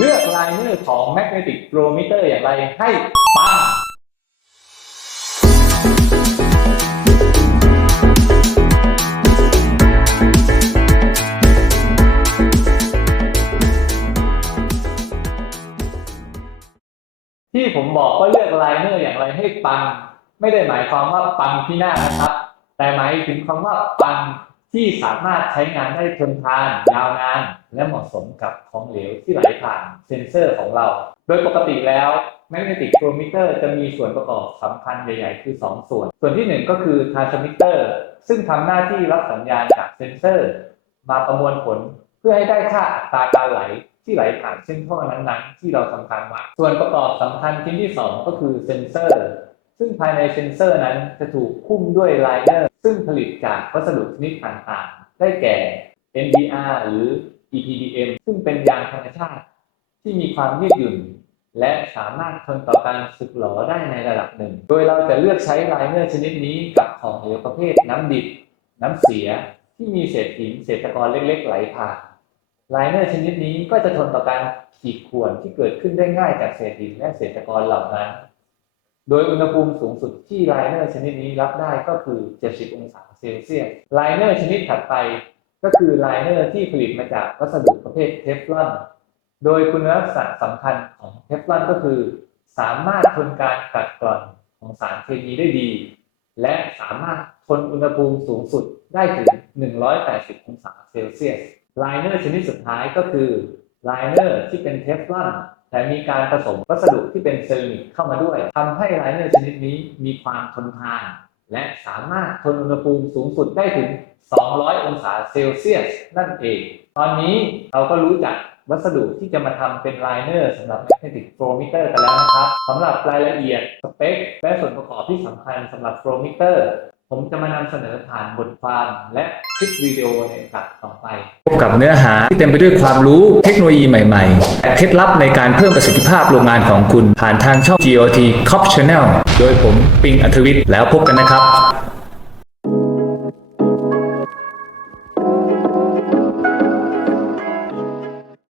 เลือกไลเนอร์ของ Magnetic Flowmeter อย่างไรให้ปังที่ผมบอกว่าเลือกไลเนอร์อย่างไรให้ปัง ไม่ได้หมายความว่าปังที่หน้านะครับ แต่หมายถึงคำว่าปัง ที่สามารถใช้งานได้ทนทาน ยาวนาน และเหมาะสมกับของเหลวที่ไหลผ่านเซ็นเซอร์ของเรา โดยปกติแล้ว Magnetic Flowmeter จะมีส่วนประกอบสำคัญใหญ่ ๆ คือ 2 ส่วน ส่วนที่ 1 ก็คือ Transmitter ซึ่งทำหน้าที่รับสัญญาณจากเซ็นเซอร์ มาประมวลผลเพื่อให้ได้ค่าอัตราการไหลที่ไหลผ่านเส้นท่อนั้นๆ ที่เราทำการวัดส่วนประกอบสำคัญชิ้นที่ 2 ก็คือเซ็นเซอร์ ซึ่งภายในเซ็นเซอร์นั้นจะถูกหุ้มด้วยไลเนอร์ ซึ่งผลิตจากวัสดุชนิดต่างๆ ได้แก่ NDR หรือ EPDM ซึ่งเป็นยางธรรมชาติ ที่มีความยืดหยุ่น และสามารถทนต่อการสึกหรอได้ในระดับหนึ่ง โดยเราจะเลือกใช้ไลเนอร์ชนิดนี้กับของเหลวประเภทน้ำดิบ น้ำเสียที่มีเศษหินเศษตะกอนเล็กๆ ไหลผ่านไลเนอร์ชนิดนี้ก็จะทนต่อการขีดข่วนที่เกิดขึ้นได้ง่ายจากเศษหินและเศษตะกอนเหล่านั้น โดยอุณหภูมิสูงสุดที่ไลเนอร์ชนิดนี้รับได้ก็คือ 70 องศาเซลเซียสไลเนอร์ชนิดถัดไปก็คือไลเนอร์ที่ผลิตมาจากวัสดุประเภทเทฟลอน โดยคุณลักษณะสำคัญของเทฟลอนก็คือ สามารถทนการกัดกร่อนของสารเคมีได้ดี และสามารถทนอุณหภูมิสูงสุดได้ถึง 180 องศาเซลเซียสไลเนอร์ชนิดสุดท้ายก็คือไลเนอร์ที่เป็นเทฟลอน แต่มีการผสมวัสดุที่เป็นเซรามิกเข้ามาด้วยทำให้ไลเนอร์ชนิดนี้มีความทนทาน และสามารถทนอุณหภูมิสูงสุดได้ถึง 200 องศาเซลเซียสนั่นเอง ตอนนี้เราก็รู้จักวัสดุที่จะมาทำเป็นไลเนอร์สำหรับ Magnetic Flowmeter กันแล้วนะครับสำหรับรายละเอียดสเปคและส่วนประกอบที่สำคัญสำหรับ Flowmeter ผมจะมานำเสนอผ่านบทความและคลิปวิดีโอในโอกาสต่อไปพบกับเนื้อหาที่เต็มไปด้วยความรู้เทคโนโลยีใหม่ๆและเคล็ดลับในการเพิ่มประสิทธิภาพโรงงานของคุณ ผ่านทางช่อง GOT Cop Channel โดยผมปิงอัธวิทย์แล้วพบกันนะครับ